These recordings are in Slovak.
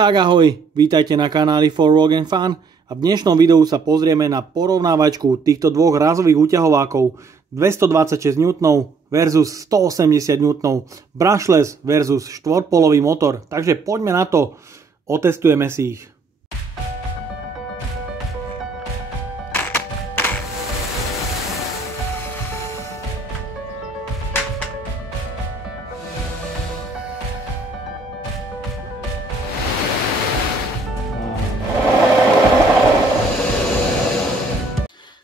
Tak ahoj, vítajte na kanáli For Rogue and Fun a v dnešnom videu sa pozrieme na porovnávačku týchto dvoch rázových úťahovákov 226 N versus 180 N, brushless versus štvorpolový motor. Takže poďme na to, otestujeme si ich.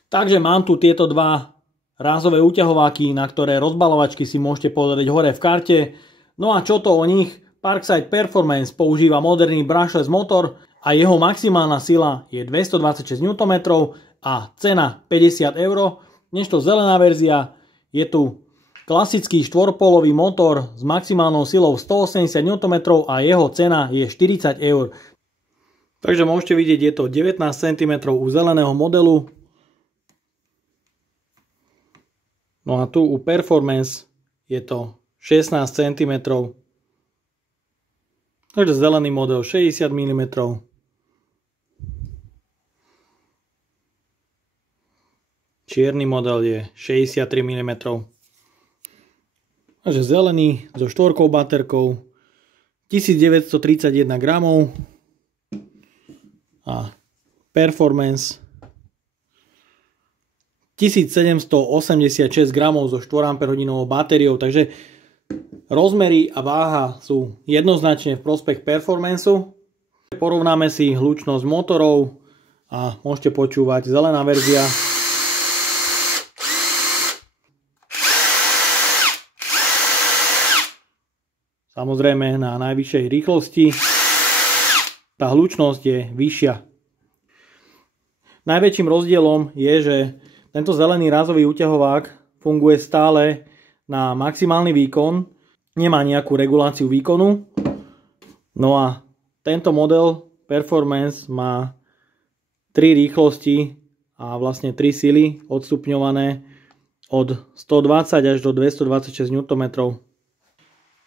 Takže mám tu tieto dva rázové úťahováky, na ktoré rozbalovačky si môžete pozrieť hore v karte. No a čo to o nich? Parkside Performance používa moderný brushless motor a jeho maximálna sila je 226 Nm a cena 50 €, kdežto zelená verzia je tu klasický štvorpolový motor s maximálnou silou 180 Nm a jeho cena je 40 €. Takže môžete vidieť, je to 19 cm u zeleného modelu. No a tu u Performance je to 16 cm. Takže zelený model 60 mm. Čierny model je 63 mm. Takže zelený so štvorkou baterkou 1931 gramov a Performance 1786 gramov so 4 Ah batériou, takže rozmery a váha sú jednoznačne v prospech Performanceu. Porovnáme si hlučnosť motorov a môžete počúvať zelená verzia. Samozrejme na najvyššej rýchlosti tá hlučnosť je vyššia. Najväčším rozdielom je, že tento zelený rázový úťahovák funguje stále na maximálny výkon, nemá nejakú reguláciu výkonu. No a tento model Performance má 3 rýchlosti a vlastne 3 sily odstupňované od 120 až do 226 Nm.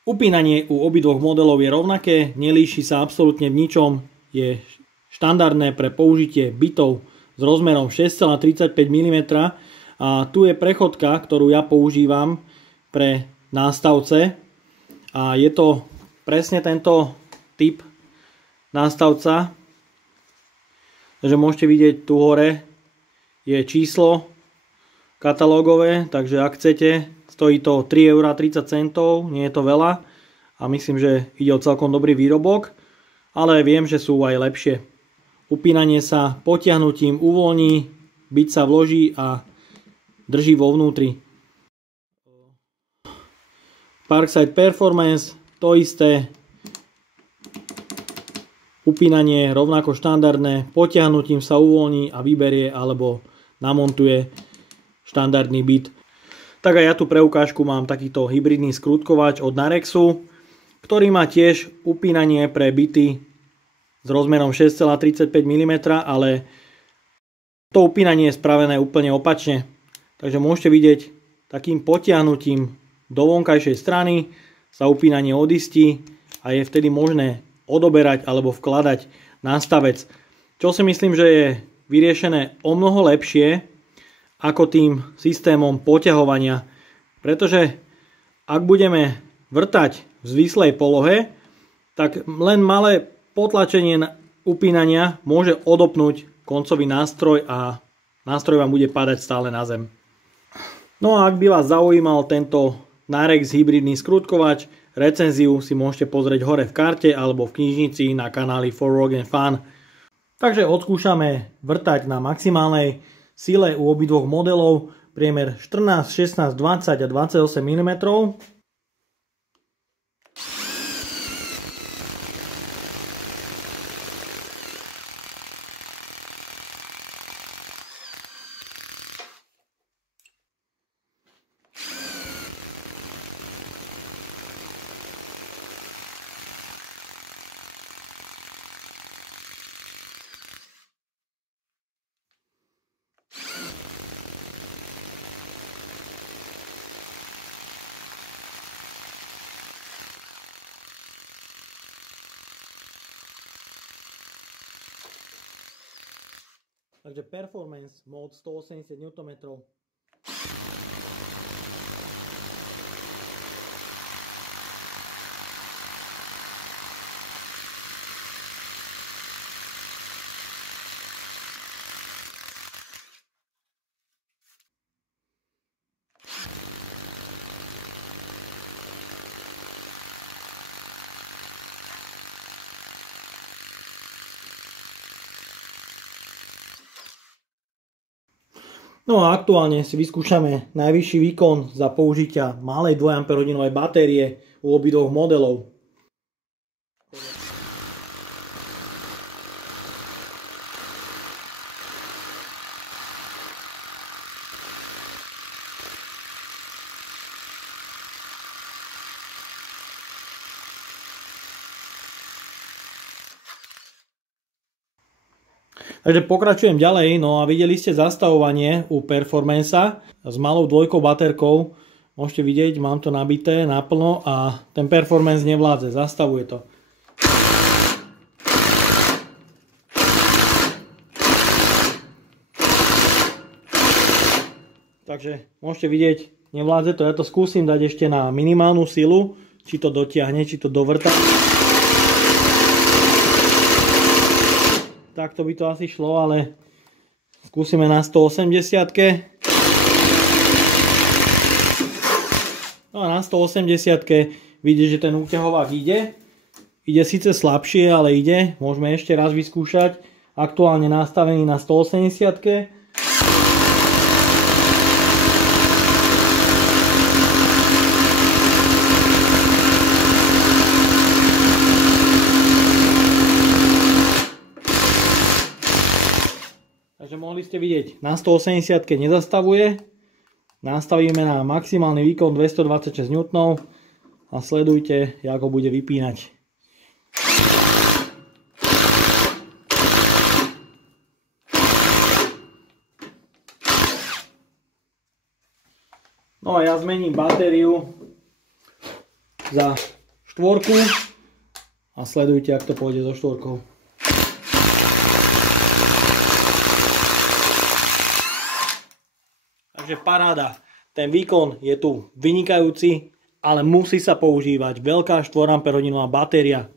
Upínanie u obidvoch modelov je rovnaké, nelíši sa absolútne v ničom, je štandardné pre použitie bitov s rozmerom 6,35 mm a tu je prechodka, ktorú ja používam pre nástavce a je to presne tento typ nástavca. Takže môžete vidieť tu hore je číslo katalógové, takže ak chcete, stojí to 3,30 €, nie je to veľa a myslím, že ide o celkom dobrý výrobok, ale viem, že sú aj lepšie. Upínanie sa potiahnutím uvoľní, bit sa vloží a drží vo vnútri. Parkside Performance to isté. Upínanie rovnako štandardné, potiahnutím sa uvoľní a vyberie alebo namontuje štandardný bit. Tak aj ja tu pre ukážku mám takýto hybridný skrutkovač od Narexu, ktorý má tiež upínanie pre bity s rozmerom 6,35 mm, ale to upínanie je spravené úplne opačne. Takže môžete vidieť, takým potiahnutím do vonkajšej strany sa upínanie odistí a je vtedy možné odoberať alebo vkladať nástavec. Čo si myslím, že je vyriešené o mnoho lepšie ako tým systémom poťahovania. Pretože ak budeme vrtať v zvislej polohe, tak len malé potlačenie upínania môže odopnúť koncový nástroj a nástroj vám bude padať stále na zem. No a ak by vás zaujímal tento Narex hybridný skrutkovač, recenziu si môžete pozrieť hore v karte alebo v knižnici na kanáli For Rogue and Fun. Takže odskúšame vrtať na maximálnej sile u obidvoch modelov, priemer 14, 16, 20 a 28 mm. Takže performance mod 180 Nm. No a aktuálne si vyskúšame najvyšší výkon za použitia malej 2 Ah batérie u obidvoch modelov. Takže pokračujem ďalej, no a videli ste zastavovanie u Performansa s malou 2 baterkou. Môžete vidieť, mám to nabité naplno a ten Performance nevládze, zastavuje to. Takže môžete vidieť, nevládze to, ja to skúsim dať ešte na minimálnu silu, či to dotiahne, či to dovrta. Takto by to asi šlo, ale skúsime na 180-ke. No a na 180-ke vidíte, že ten úťahovák ide. Ide síce slabšie, ale ide. Môžeme ešte raz vyskúšať. Aktuálne nastavený na 180-ke. Takže mohli ste vidieť, na 180-ke nezastavuje. Nastavíme na maximálny výkon 226 N a sledujte, ako bude vypínať. No a ja zmením batériu za 4 a sledujte, ako to pôjde so 4. Takže paráda. Ten výkon je tu vynikajúci, ale musí sa používať veľká 4 Ah batéria.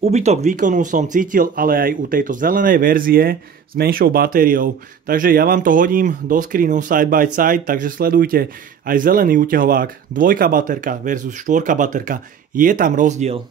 Úbytok výkonu som cítil ale aj u tejto zelenej verzie s menšou batériou. Takže ja vám to hodím do screenu side by side, takže sledujte aj zelený úťahovák, 2 baterka versus 4 baterka. Je tam rozdiel.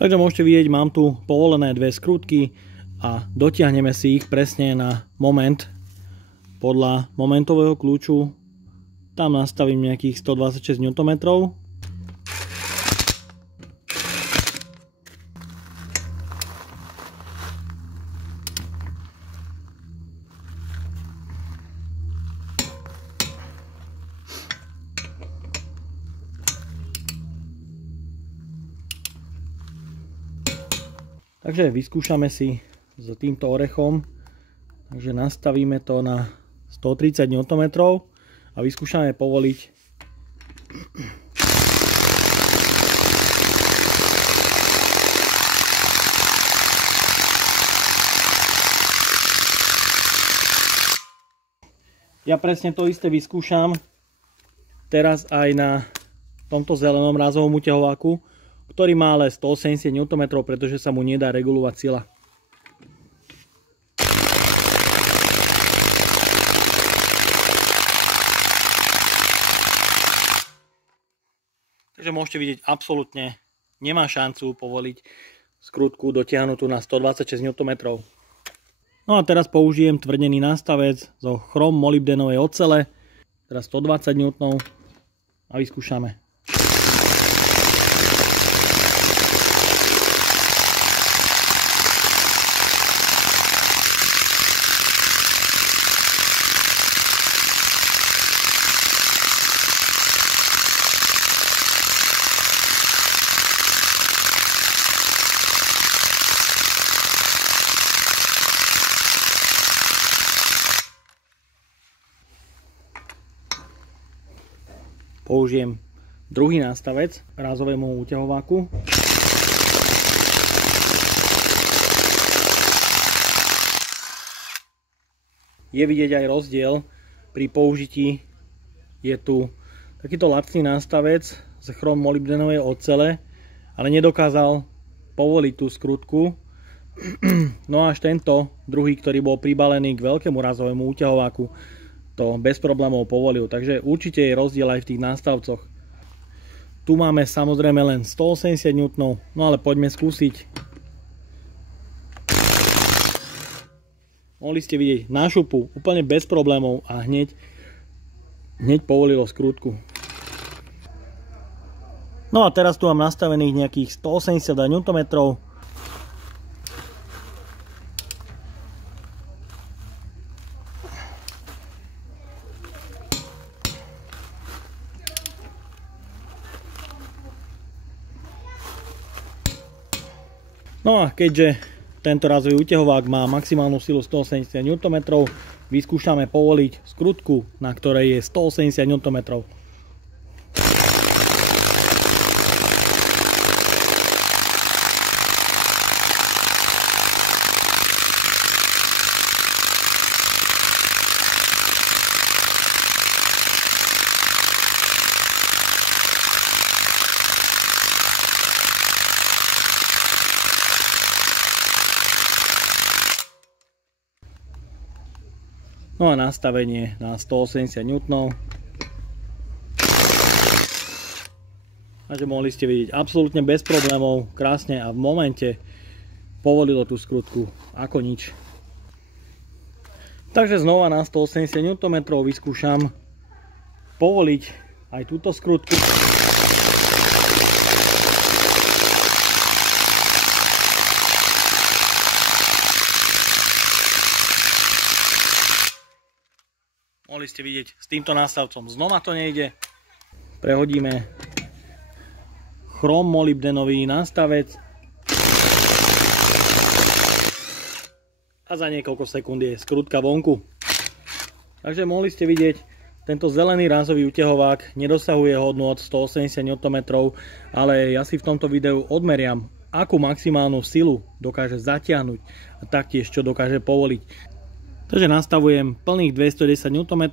Takže môžete vidieť, mám tu povolené dve skrutky a dotiahneme si ich presne na moment. Podľa momentového kľúču tam nastavím nejakých 126 Nm. Takže vyskúšame si s týmto orechom, takže nastavíme to na 130 Nm a vyskúšame povoliť. Ja presne to isté vyskúšam teraz aj na tomto zelenom rázovom úťahováku, ktorý má ale 180 Nm, pretože sa mu nedá regulovať sila. Takže môžete vidieť, absolútne nemá šancu povoliť skrutku dotiahnutú na 126 Nm. No a teraz použijem tvrdený nástavec zo chrom molybdenovej ocele, teraz 120 N a vyskúšame. Použijem druhý nástavec rázovému úťahováku. Je vidieť aj rozdiel pri použití. Je tu takýto lacný nástavec z chrom molybdenovej ocele, ale nedokázal povoliť tú skrutku. No až tento druhý, ktorý bol pribalený k veľkému rázovému úťahováku, to bez problémov povolil, takže určite je rozdiel aj v tých nástavcoch. Tu máme samozrejme len 180 N, no ale poďme skúsiť. Mohli ste vidieť na šupu, úplne bez problémov a hneď povolilo skrutku. No a teraz tu mám nastavených nejakých 180 Nm. No a keďže tento razový úťahovák má maximálnu silu 180 Nm, vyskúšame povoliť skrutku, na ktorej je 180 Nm. No a nastavenie na 180 N. Takže mohli ste vidieť absolútne bez problémov, krásne a v momente povolilo tú skrutku ako nič. Takže znova na 180 Nm vyskúšam povoliť aj túto skrutku. Mohli ste vidieť, s týmto nástavcom znova to nejde. Prehodíme chrom molybdenový nástavec a za niekoľko sekúnd je skrutka vonku. Takže mohli ste vidieť, tento zelený rázový úťahovák nedosahuje hodnôt 180 Nm, ale ja si v tomto videu odmeriam, akú maximálnu silu dokáže zatiahnuť a taktiež čo dokáže povoliť. Takže nastavujem plných 210 Nm.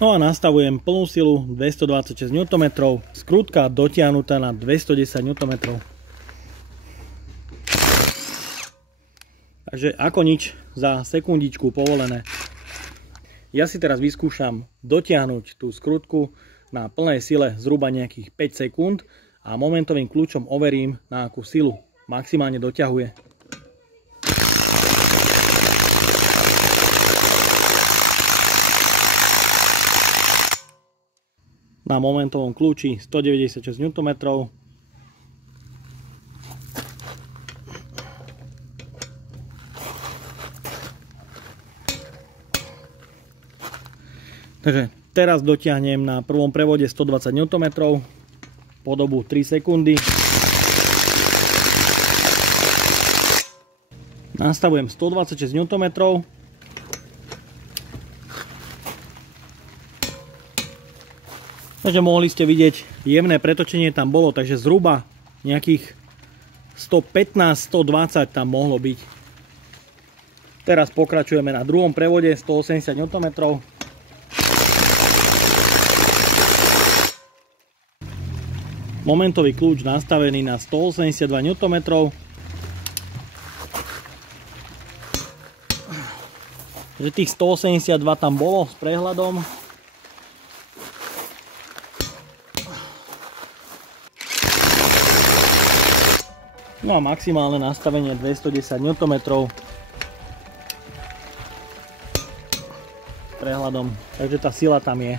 No a nastavujem plnú silu 226 Nm. Skrutka dotiahnutá na 210 Nm. Takže ako nič, za sekundičku povolené. Ja si teraz vyskúšam dotiahnuť tú skrutku na plnej sile zhruba nejakých 5 sekúnd a momentovým kľúčom overím, na akú silu maximálne doťahuje. Na momentovom kľúči 196 Nm. Takže teraz dotiahnem na prvom prevode 120 Nm po dobu 3 sekundy. Nastavujem 126 Nm. Takže mohli ste vidieť, jemné pretočenie tam bolo, takže zhruba nejakých 115-120 tam mohlo byť. Teraz pokračujeme na druhom prevode 180 Nm. Momentový kľúč nastavený na 182 Nm. Takže tých 182 tam bolo s prehľadom. No a maximálne nastavenie 210 Nm. S prehľadom, takže tá sila tam je.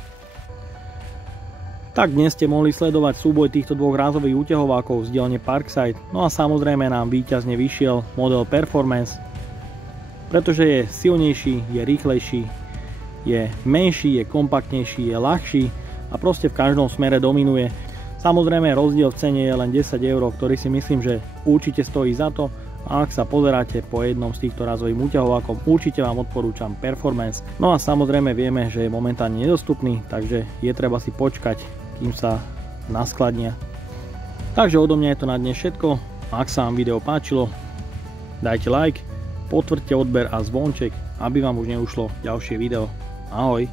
Tak dnes ste mohli sledovať súboj týchto dvoch rázových úťahovákov z dielne Parkside. No a samozrejme nám víťazne vyšiel model Performance, pretože je silnejší, je rýchlejší, je menší, je kompaktnejší, je ľahší a proste v každom smere dominuje. Samozrejme rozdiel v cene je len 10 €, ktorý si myslím, že určite stojí za to. A ak sa pozeráte po jednom z týchto rázových úťahovákov, určite vám odporúčam Performance. No a samozrejme vieme, že je momentálne nedostupný, takže je treba si počkať, kým sa naskladnia. Takže odo mňa je to na dnes všetko. Ak sa vám video páčilo, dajte like, potvrďte odber a zvonček, aby vám už neušlo ďalšie video. Ahoj!